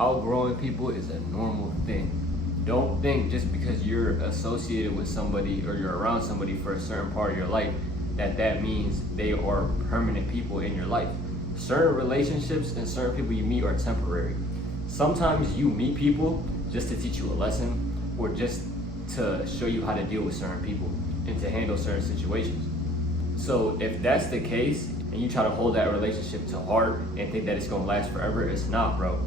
Outgrowing people is a normal thing. Don't think just because you're associated with somebody or you're around somebody for a certain part of your life that means they are permanent people in your life. Certain relationships and certain people you meet are temporary. Sometimes you meet people just to teach you a lesson or just to show you how to deal with certain people and to handle certain situations. So if that's the case and you try to hold that relationship to heart and think that it's gonna last forever, it's not, bro.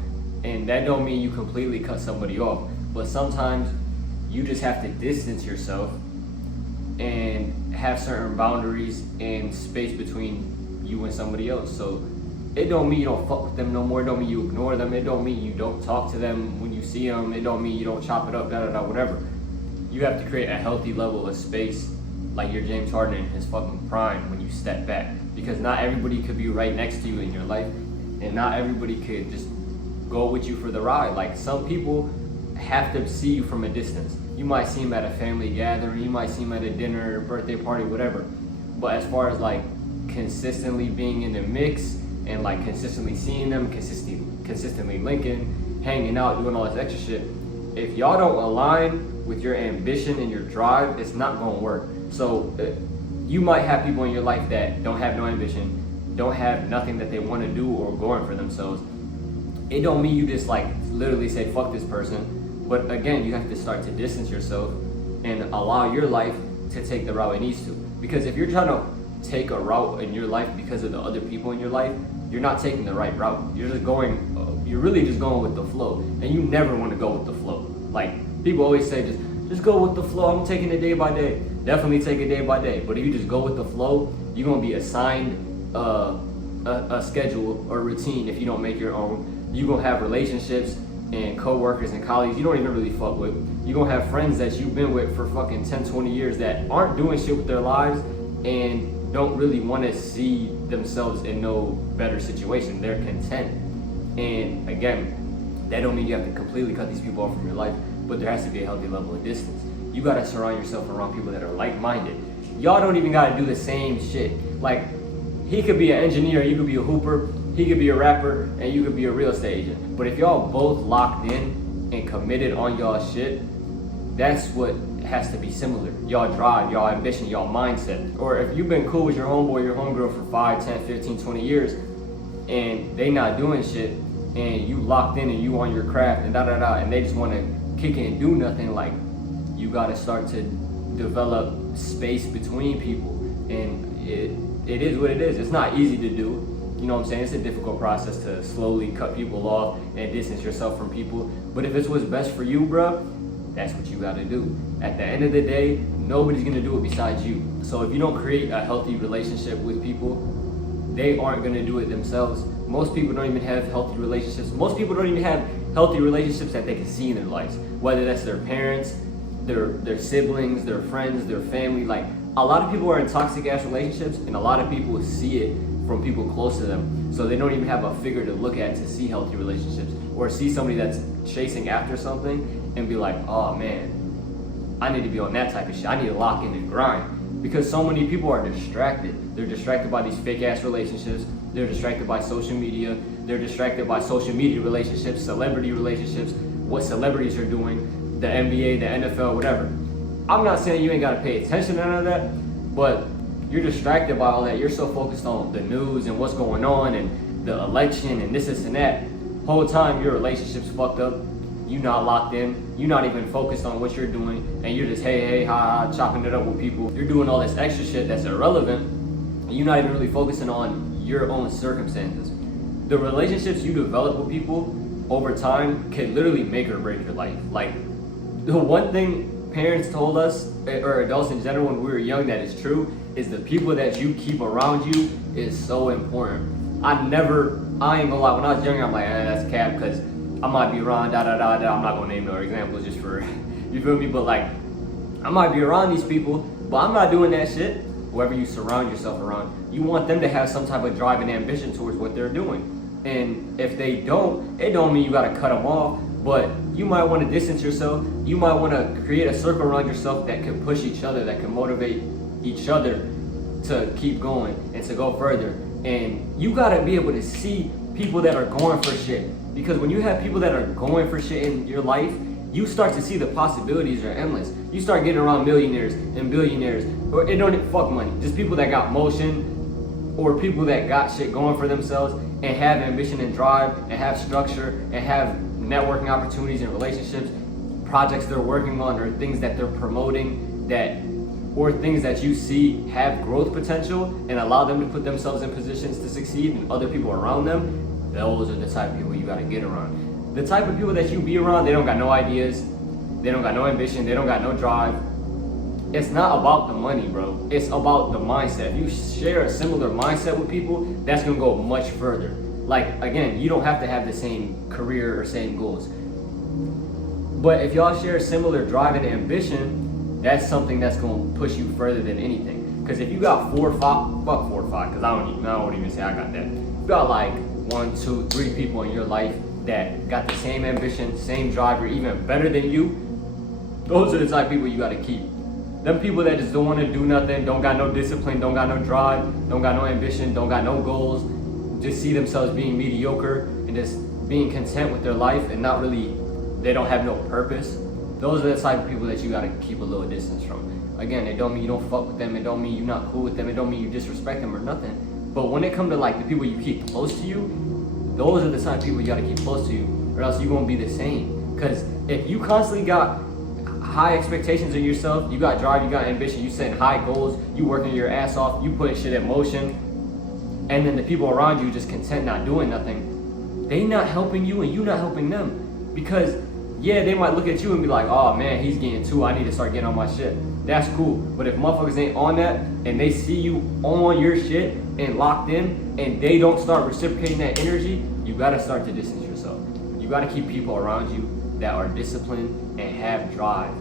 And that don't mean you completely cut somebody off, but sometimes you just have to distance yourself and have certain boundaries and space between you and somebody else. So it don't mean you don't fuck with them no more. It don't mean you ignore them. It don't mean you don't talk to them when you see them. It don't mean you don't chop it up, whatever. You have to create a healthy level of space, like you're James Harden in his fucking prime when you step back. Because not everybody could be right next to you in your life, and not everybody could just go with you for the ride. Like some people have to see you from a distance. You might see them at a family gathering, you might see them at a dinner, birthday party, whatever. But as far as like consistently being in the mix and like consistently seeing them, consistently linking, hanging out, doing all this extra shit, if y'all don't align with your ambition and your drive, it's not gonna work. So you might have people in your life that don't have no ambition, don't have nothing that they want to do or going for themselves. It don't mean you just like literally say fuck this person, but again, you have to start to distance yourself and allow your life to take the route it needs to. Because if you're trying to take a route in your life because of the other people in your life, you're not taking the right route. You're really just going with the flow, and you never want to go with the flow. Like people always say, just go with the flow. I'm taking it day by day. Definitely take it day by day. But if you just go with the flow, you're gonna be assigned a schedule or routine if you don't make your own. You're gonna have relationships and co-workers and colleagues you don't even really fuck with. You're gonna have friends that you've been with for fucking 10, 20 years that aren't doing shit with their lives and don't really want to see themselves in no better situation. They're content. And again, that don't mean you have to completely cut these people off from your life, but there has to be a healthy level of distance. You gotta surround yourself around people that are like-minded. Y'all don't even gotta do the same shit. Like, he could be an engineer, you could be a hooper, he could be a rapper, and you could be a real estate agent. But if y'all both locked in and committed on y'all shit, that's what has to be similar. Y'all drive, y'all ambition, y'all mindset. Or if you've been cool with your homeboy, your homegirl for 5, 10, 15, 20 years, and they not doing shit, and you locked in and you on your craft and and they just wanna kick it and do nothing, like, you gotta start to develop space between people. And it is what it is. It's not easy to do. You know what I'm saying? It's a difficult process to slowly cut people off and distance yourself from people. But if it's what's best for you, bro, that's what you gotta do. At the end of the day, nobody's gonna do it besides you. So if you don't create a healthy relationship with people, they aren't gonna do it themselves. Most people don't even have healthy relationships. Most people don't even have healthy relationships that they can see in their lives. Whether that's their parents, their siblings, their friends, their family. Like, a lot of people are in toxic ass relationships, and a lot of people see it from people close to them. So they don't even have a figure to look at to see healthy relationships, or see somebody that's chasing after something and be like, oh man, I need to be on that type of shit. I need to lock in and grind. Because so many people are distracted. They're distracted by these fake ass relationships. They're distracted by social media. They're distracted by social media relationships, celebrity relationships, what celebrities are doing, the NBA, the NFL, whatever. I'm not saying you ain't gotta pay attention to none of that, but you're distracted by all that. You're so focused on the news and what's going on and the election and this and that. Whole time your relationship's fucked up. You're not locked in. You're not even focused on what you're doing, and you're just hey, ha, chopping it up with people. You're doing all this extra shit that's irrelevant, and you're not even really focusing on your own circumstances. The relationships you develop with people over time can literally make or break your life. Like, the one thing parents told us, or adults in general when we were young, that is true, is the people that you keep around you is so important. I ain't gonna lie, when I was younger, I'm like, that's cap, because I might be around, I'm not gonna name no examples just for, you feel me? But like, I might be around these people, but I'm not doing that shit. Whoever you surround yourself around, you want them to have some type of drive and ambition towards what they're doing. And if they don't, it don't mean you gotta cut them off, but you might want to distance yourself. You might want to create a circle around yourself that can push each other, that can motivate each other to keep going and to go further. And you gotta be able to see people that are going for shit. Because when you have people that are going for shit in your life, you start to see the possibilities are endless. You start getting around millionaires and billionaires, or it don't even fuck money, just people that got motion, or people that got shit going for themselves and have ambition and drive and have structure and have networking opportunities and relationships, projects they're working on or things that they're promoting or things that you see have growth potential and allow them to put themselves in positions to succeed and other people around them. Those are the type of people you gotta get around. The type of people that you be around, they don't got no ideas, they don't got no ambition, they don't got no drive. It's not about the money, bro. It's about the mindset. If you share a similar mindset with people, that's gonna go much further. Like, again, you don't have to have the same career or same goals. But if y'all share similar drive and ambition, that's something that's gonna push you further than anything. Because if you got 4 or 5, fuck 4 or 5, because I won't even say I got that. You got like 1, 2, 3 people in your life that got the same ambition, same drive, or even better than you, those are the type of people you gotta keep. Them people that just don't wanna do nothing, don't got no discipline, don't got no drive, don't got no ambition, don't got no goals, just see themselves being mediocre and just being content with their life and not really, they don't have no purpose. Those are the type of people that you gotta keep a little distance from. Again, it don't mean you don't fuck with them, it don't mean you're not cool with them, it don't mean you disrespect them or nothing. But when it comes to like the people you keep close to you, those are the type of people you gotta keep close to you, or else you're gonna be the same. Because if you constantly got high expectations of yourself, you got drive, you got ambition, you setting high goals, you working your ass off, you putting shit in motion, and then the people around you just content not doing nothing, they not helping you and you not helping them. Because yeah, they might look at you and be like, oh man, he's getting too, I need to start getting on my shit. That's cool. But if motherfuckers ain't on that and they see you on your shit and locked in and they don't start reciprocating that energy, you gotta start to distance yourself. You gotta keep people around you that are disciplined and have drive.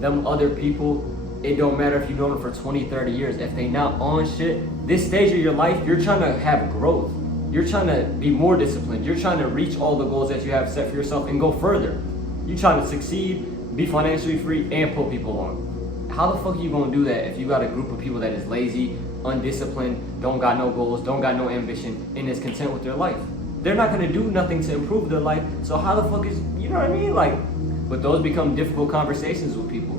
Them other people, it don't matter if you've known them for 20, 30 years. If they not on shit, this stage of your life, you're trying to have growth. You're trying to be more disciplined. You're trying to reach all the goals that you have set for yourself and go further. You're trying to succeed, be financially free, and pull people along. How the fuck are you gonna do that if you got a group of people that is lazy, undisciplined, don't got no goals, don't got no ambition, and is content with their life? They're not gonna do nothing to improve their life, so how the fuck is, you know what I mean? Like, but those become difficult conversations with people.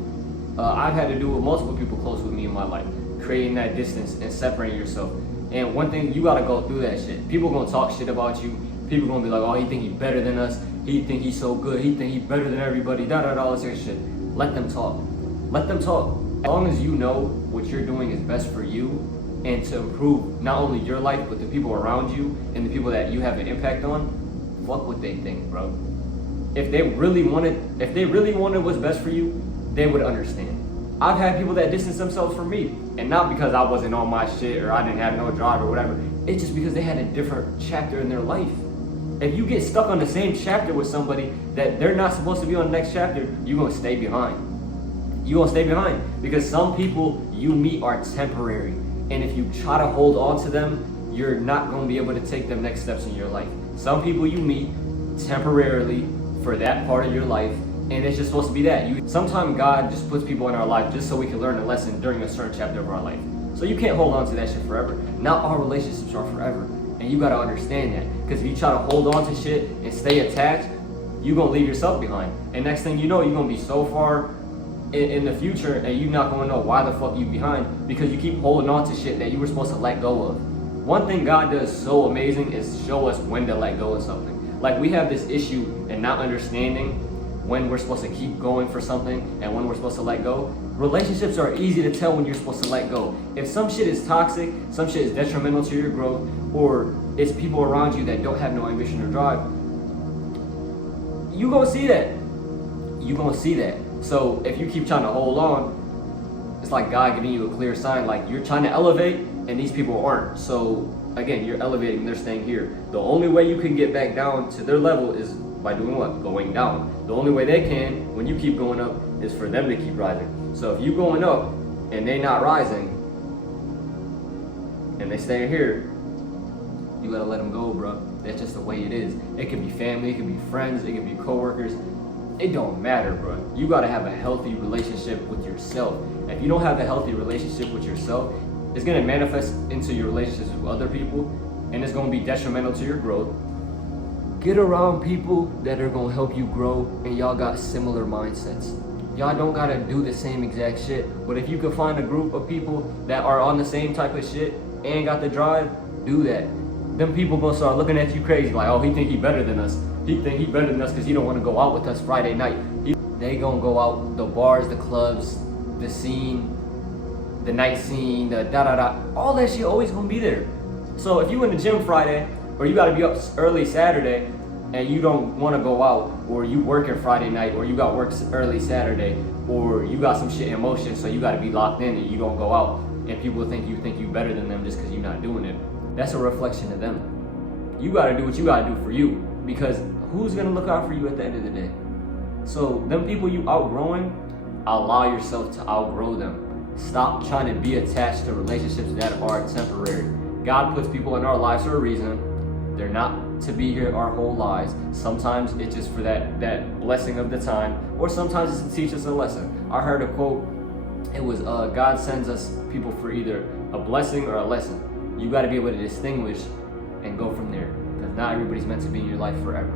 I've had to do with multiple people close with me in my life, creating that distance and separating yourself. And one thing, you gotta go through that shit. People gonna talk shit about you. People gonna be like, oh, he think he's better than us. He think he's so good. He think he's better than everybody. All this shit. Let them talk. Let them talk. As long as you know what you're doing is best for you and to improve not only your life, but the people around you and the people that you have an impact on, fuck what they think, bro. If they really wanted what's best for you, they would understand. I've had people that distance themselves from me, and not because I wasn't on my shit or I didn't have no drive or whatever. It's just because they had a different chapter in their life. If you get stuck on the same chapter with somebody that they're not supposed to be on the next chapter, you're gonna stay behind. You're gonna stay behind because some people you meet are temporary, and if you try to hold on to them, you're not gonna be able to take the next steps in your life. Some people you meet temporarily for that part of your life, and it's just supposed to be that. Sometimes God just puts people in our life just so we can learn a lesson during a certain chapter of our life. So you can't hold on to that shit forever. Not all relationships are forever, and you gotta understand that. Because if you try to hold on to shit and stay attached, you're gonna leave yourself behind. And next thing you know, you're gonna be so far in the future, and you're not gonna know why the fuck you behind because you keep holding on to shit that you were supposed to let go of. One thing God does so amazing is show us when to let go of something. Like, we have this issue in not understanding when we're supposed to keep going for something and when we're supposed to let go. Relationships are easy to tell when you're supposed to let go. If some shit is toxic, some shit is detrimental to your growth, or it's people around you that don't have no ambition or drive, you gonna see that. You gonna see that. So if you keep trying to hold on, it's like God giving you a clear sign, like you're trying to elevate and these people aren't. So again, you're elevating, they're staying here. The only way you can get back down to their level is by doing what? Going down. The only way they can, when you keep going up, is for them to keep rising. So if you going up and they not rising and they staying here, you gotta let them go, bro. That's just the way it is. It could be family, it could be friends, it could be coworkers. It don't matter, bro. You gotta have a healthy relationship with yourself. If you don't have a healthy relationship with yourself, it's gonna manifest into your relationships with other people, and it's gonna be detrimental to your growth. Get around people that are gonna help you grow and y'all got similar mindsets. Y'all don't gotta do the same exact shit, but if you can find a group of people that are on the same type of shit and got the drive, do that. Them people gonna start looking at you crazy, like, oh, he think he better than us. He think he better than us because he don't want to go out with us Friday night. They gonna go out, the bars, the clubs, the scene, the night scene, the da-da-da, all that shit always gonna be there. So if you in the gym Friday, or you gotta be up early Saturday, and you don't wanna go out, or you working Friday night, or you got work early Saturday, or you got some shit in motion, so you gotta be locked in and you don't go out, and people think you better than them just because you're not doing it. That's a reflection of them. You gotta do what you gotta do for you, because who's gonna look out for you at the end of the day? So them people you outgrowing, allow yourself to outgrow them. Stop trying to be attached to relationships that are temporary. God puts people in our lives for a reason. They're not to be here our whole lives. Sometimes it's just for that blessing of the time, or sometimes it's to teach us a lesson. I heard a quote, it was God sends us people for either a blessing or a lesson. You gotta be able to distinguish and go from there, because not everybody's meant to be in your life forever.